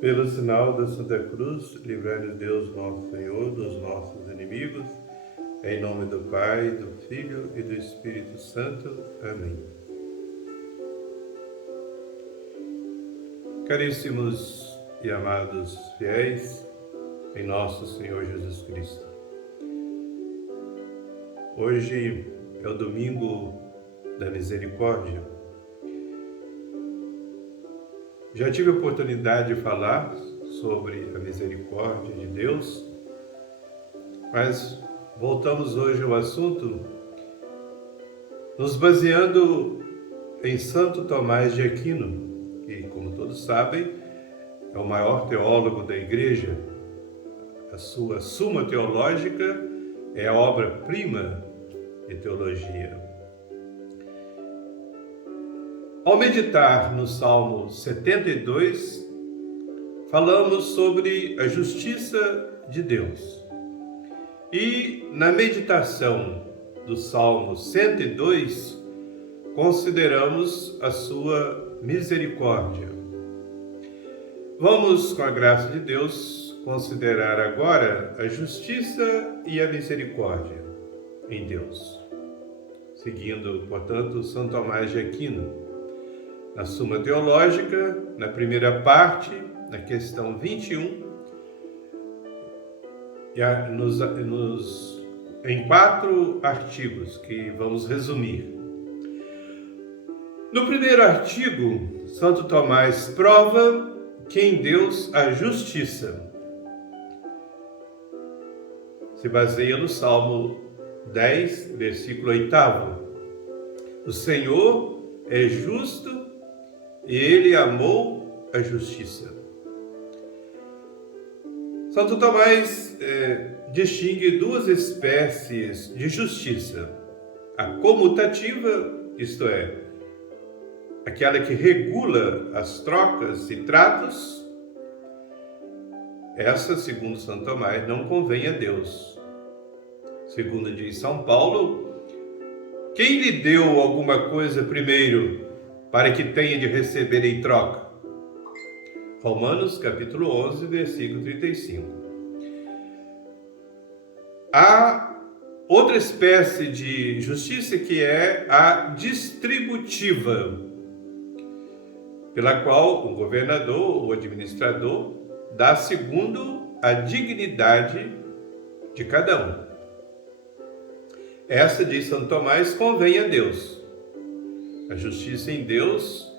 Pelo sinal da Santa Cruz, livrai-nos Deus nosso Senhor dos nossos inimigos, em nome do Pai, do Filho e do Espírito Santo. Amém. Caríssimos e amados fiéis em nosso Senhor Jesus Cristo, hoje é o domingo da misericórdia. Já tive a oportunidade de falar sobre a misericórdia de Deus, mas voltamos hoje ao assunto, nos baseando em Santo Tomás de Aquino, que, como todos sabem, é o maior teólogo da Igreja. A sua Suma Teológica é a obra-prima de teologia. Ao meditar no Salmo 72, falamos sobre a justiça de Deus. E na meditação do Salmo 102, consideramos a sua misericórdia. Vamos, com a graça de Deus, considerar agora a justiça e a misericórdia em Deus. Seguindo, portanto, São Tomás de Aquino. Na Suma Teológica, na primeira parte, na questão 21, em 4 artigos que vamos resumir. No primeiro artigo, Santo Tomás prova que em Deus há justiça. Se baseia no Salmo 10, versículo 8. O Senhor é justo e Ele amou a justiça. Santo Tomás distingue 2 espécies de justiça. A comutativa, isto é, aquela que regula as trocas e tratos. Essa, segundo Santo Tomás, não convém a Deus. Segundo diz São Paulo, quem lhe deu alguma coisa primeiro para que tenha de receber em troca? Romanos capítulo 11, versículo 35. Há outra espécie de justiça que é a distributiva, pela qual o governador ou administrador dá segundo a dignidade de cada um. Essa, diz Santo Tomás, convém a Deus. A justiça em Deus,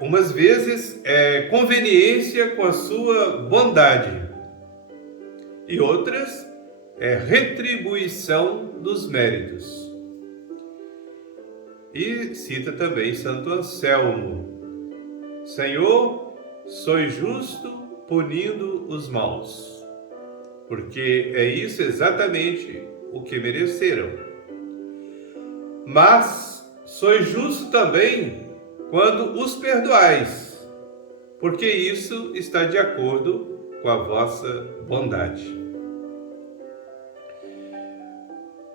umas vezes, é conveniência com a sua bondade, e outras é retribuição dos méritos. E cita também Santo Anselmo: Senhor, sois justo punindo os maus, porque é isso exatamente o que mereceram. Mas sois justo também quando os perdoais, porque isso está de acordo com a vossa bondade.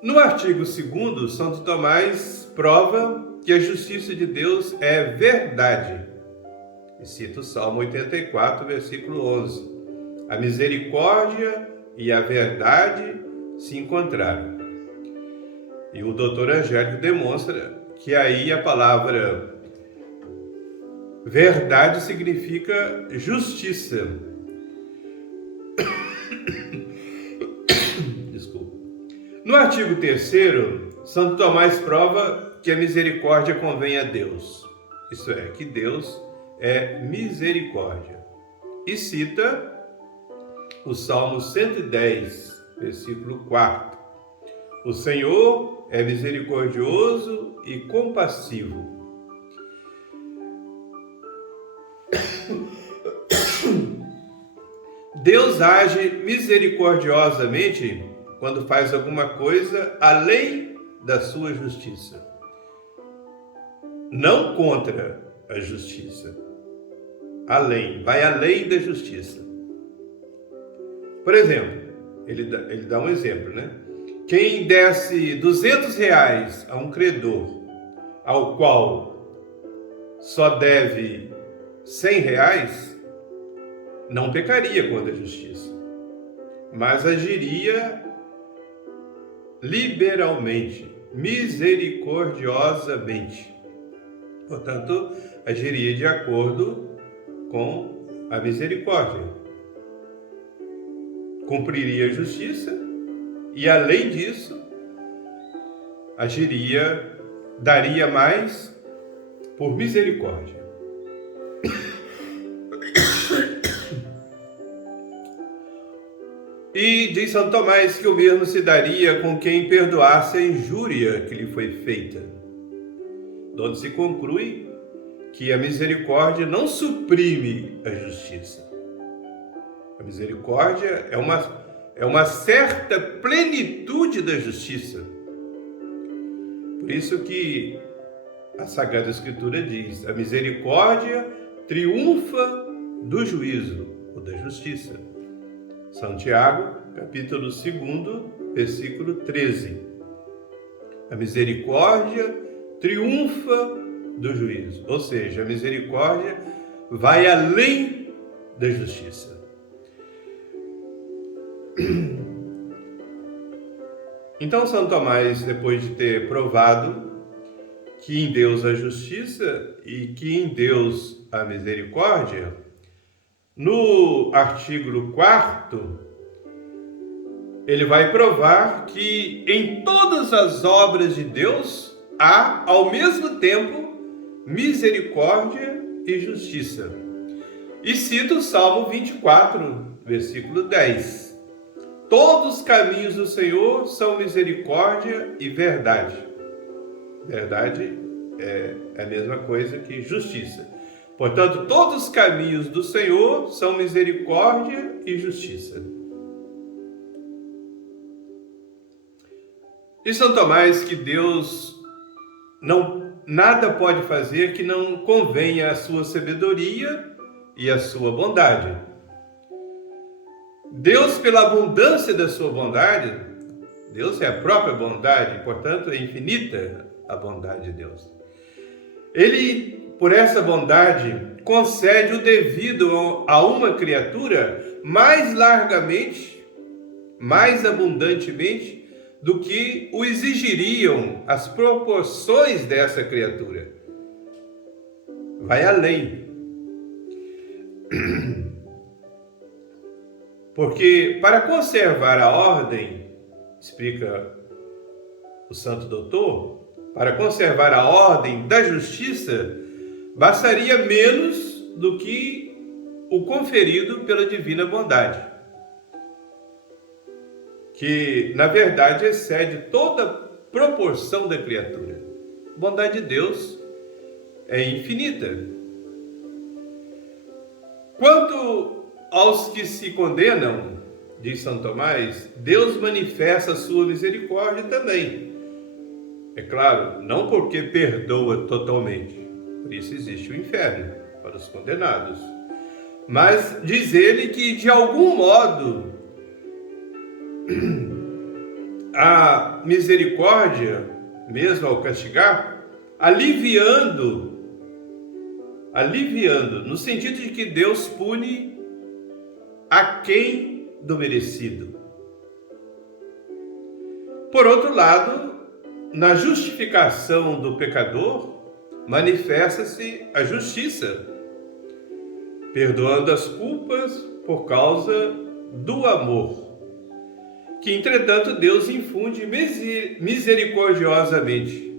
No artigo 2º, Santo Tomás prova que a justiça de Deus é verdade. E cita o Salmo 84, versículo 11. A misericórdia e a verdade se encontraram. E o doutor Angélico demonstra que aí a palavra verdade significa justiça. Desculpa. No artigo 3º, Santo Tomás prova que a misericórdia convém a Deus. Isso é, que Deus é misericórdia. E cita o Salmo 110, versículo 4. O Senhor é misericordioso e compassivo. Deus age misericordiosamente quando faz alguma coisa além da sua justiça, não contra a justiça, vai além da justiça. Por exemplo, ele dá um exemplo, né? Quem desse R$200 a um credor, ao qual só deve R$ 100, não pecaria contra a justiça, mas agiria liberalmente, misericordiosamente. Portanto, agiria de acordo com a misericórdia. Cumpriria a justiça e, além disso, daria mais por misericórdia. E diz São Tomás que o mesmo se daria com quem perdoasse a injúria que lhe foi feita, onde se conclui que a misericórdia não suprime a justiça. A misericórdia é uma certa plenitude da justiça. Por isso que a Sagrada Escritura diz: a misericórdia triunfa do juízo ou da justiça. São Tiago, capítulo 2, versículo 13. A misericórdia triunfa do juízo, ou seja, a misericórdia vai além da justiça. Então, São Tomás, depois de ter provado que em Deus há justiça e que em Deus há misericórdia, no artigo 4º, ele vai provar que em todas as obras de Deus há, ao mesmo tempo, misericórdia e justiça. E cita o Salmo 24, versículo 10. Todos os caminhos do Senhor são misericórdia e verdade. Verdade é a mesma coisa que justiça. Portanto, todos os caminhos do Senhor são misericórdia e justiça. Diz São Tomás que Deus nada pode fazer que não convenha à sua sabedoria e à sua bondade. Deus, pela abundância da sua bondade, Deus é a própria bondade, portanto é infinita a bondade de Deus. Ele, por essa bondade, concede o devido a uma criatura mais largamente, mais abundantemente do que o exigiriam as proporções dessa criatura. Vai além. Porque para conservar a ordem, explica o Santo Doutor, para conservar a ordem da justiça, bastaria menos do que o conferido pela divina bondade, que, na verdade, excede toda proporção da criatura. A bondade de Deus é infinita. Quanto aos que se condenam, diz São Tomás, Deus manifesta a sua misericórdia também. É claro, não porque perdoa totalmente, por isso existe o inferno para os condenados. Mas diz ele que, de algum modo, a misericórdia, mesmo ao castigar, aliviando, no sentido de que Deus pune aquém do merecido. Por outro lado, na justificação do pecador, manifesta-se a justiça, perdoando as culpas por causa do amor, que, entretanto, Deus infunde misericordiosamente.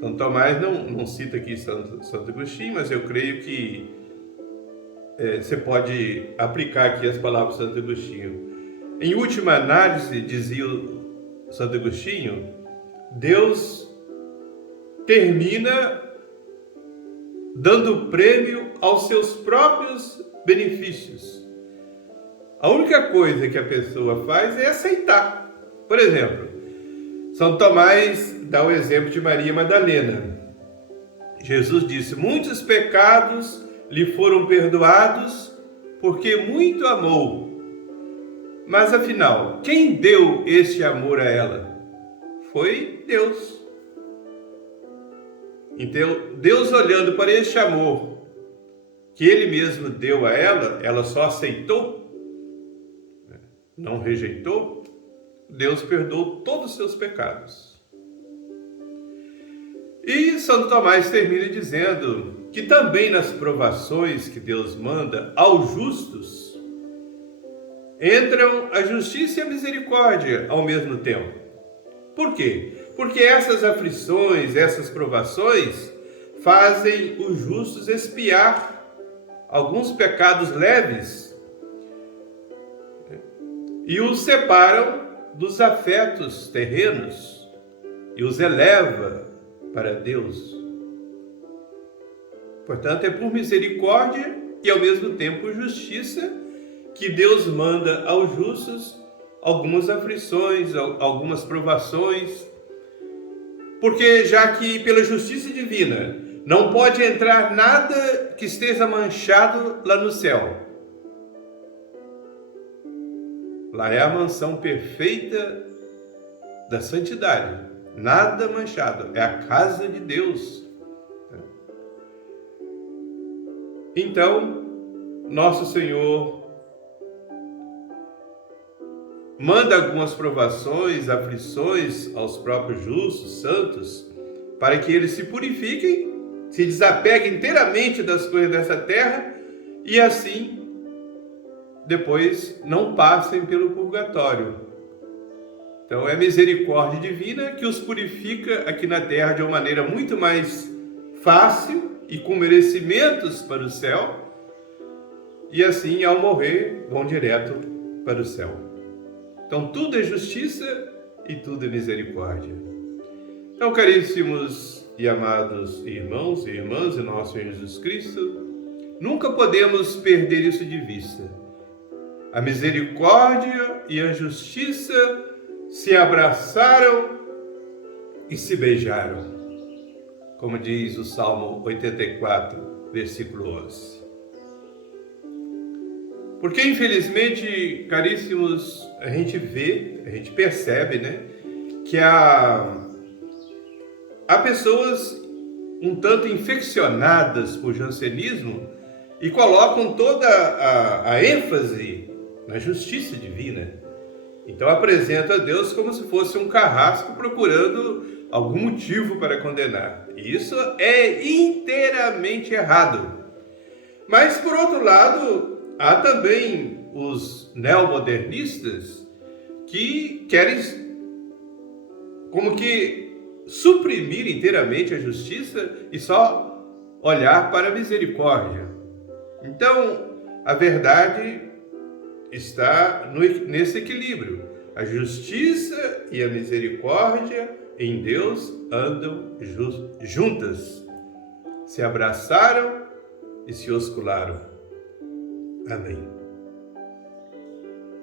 São Tomás não cita aqui Santo Agostinho, mas eu creio que você pode aplicar aqui as palavras de Santo Agostinho. Em última análise, dizia Santo Agostinho, Deus termina dando prêmio aos seus próprios benefícios. A única coisa que a pessoa faz é aceitar. Por exemplo, São Tomás dá o exemplo de Maria Madalena. Jesus disse: muitos pecados lhe foram perdoados porque muito amou. Mas afinal, quem deu este amor a ela? Foi Deus. Então, Deus olhando para este amor que Ele mesmo deu a ela, ela só aceitou, não rejeitou, Deus perdoou todos os seus pecados. E Santo Tomás termina dizendo que também nas provações que Deus manda aos justos, entram a justiça e a misericórdia ao mesmo tempo. Por quê? Porque essas aflições, essas provações, fazem os justos expiar alguns pecados leves e os separam dos afetos terrenos e os eleva para Deus. Portanto, é por misericórdia e ao mesmo tempo justiça que Deus manda aos justos algumas aflições, algumas provações, porque já que pela justiça divina não pode entrar nada que esteja manchado lá no céu. Lá é a mansão perfeita da santidade, nada manchado, é a casa de Deus. Então, nosso Senhor manda algumas provações, aflições aos próprios justos, santos, para que eles se purifiquem, se desapeguem inteiramente das coisas dessa terra e assim depois não passem pelo purgatório. Então é a misericórdia divina que os purifica aqui na terra de uma maneira muito mais fácil e com merecimentos para o céu, e assim ao morrer vão direto para o céu. Então tudo é justiça e tudo é misericórdia. Então, caríssimos e amados irmãos e irmãs de nosso Senhor Jesus Cristo, nunca podemos perder isso de vista. A misericórdia e a justiça se abraçaram e se beijaram, como diz o Salmo 84, versículo 11. Porque, infelizmente, caríssimos, a gente percebe, que há pessoas um tanto infeccionadas por jansenismo e colocam toda a ênfase na justiça divina. Então apresenta a Deus como se fosse um carrasco procurando algum motivo para condenar. E isso é inteiramente errado. Mas, por outro lado, há também os neomodernistas que querem como que suprimir inteiramente a justiça e só olhar para a misericórdia. Então, a verdade está nesse equilíbrio. A justiça e a misericórdia em Deus andam juntas. Se abraçaram e se oscularam. Amém.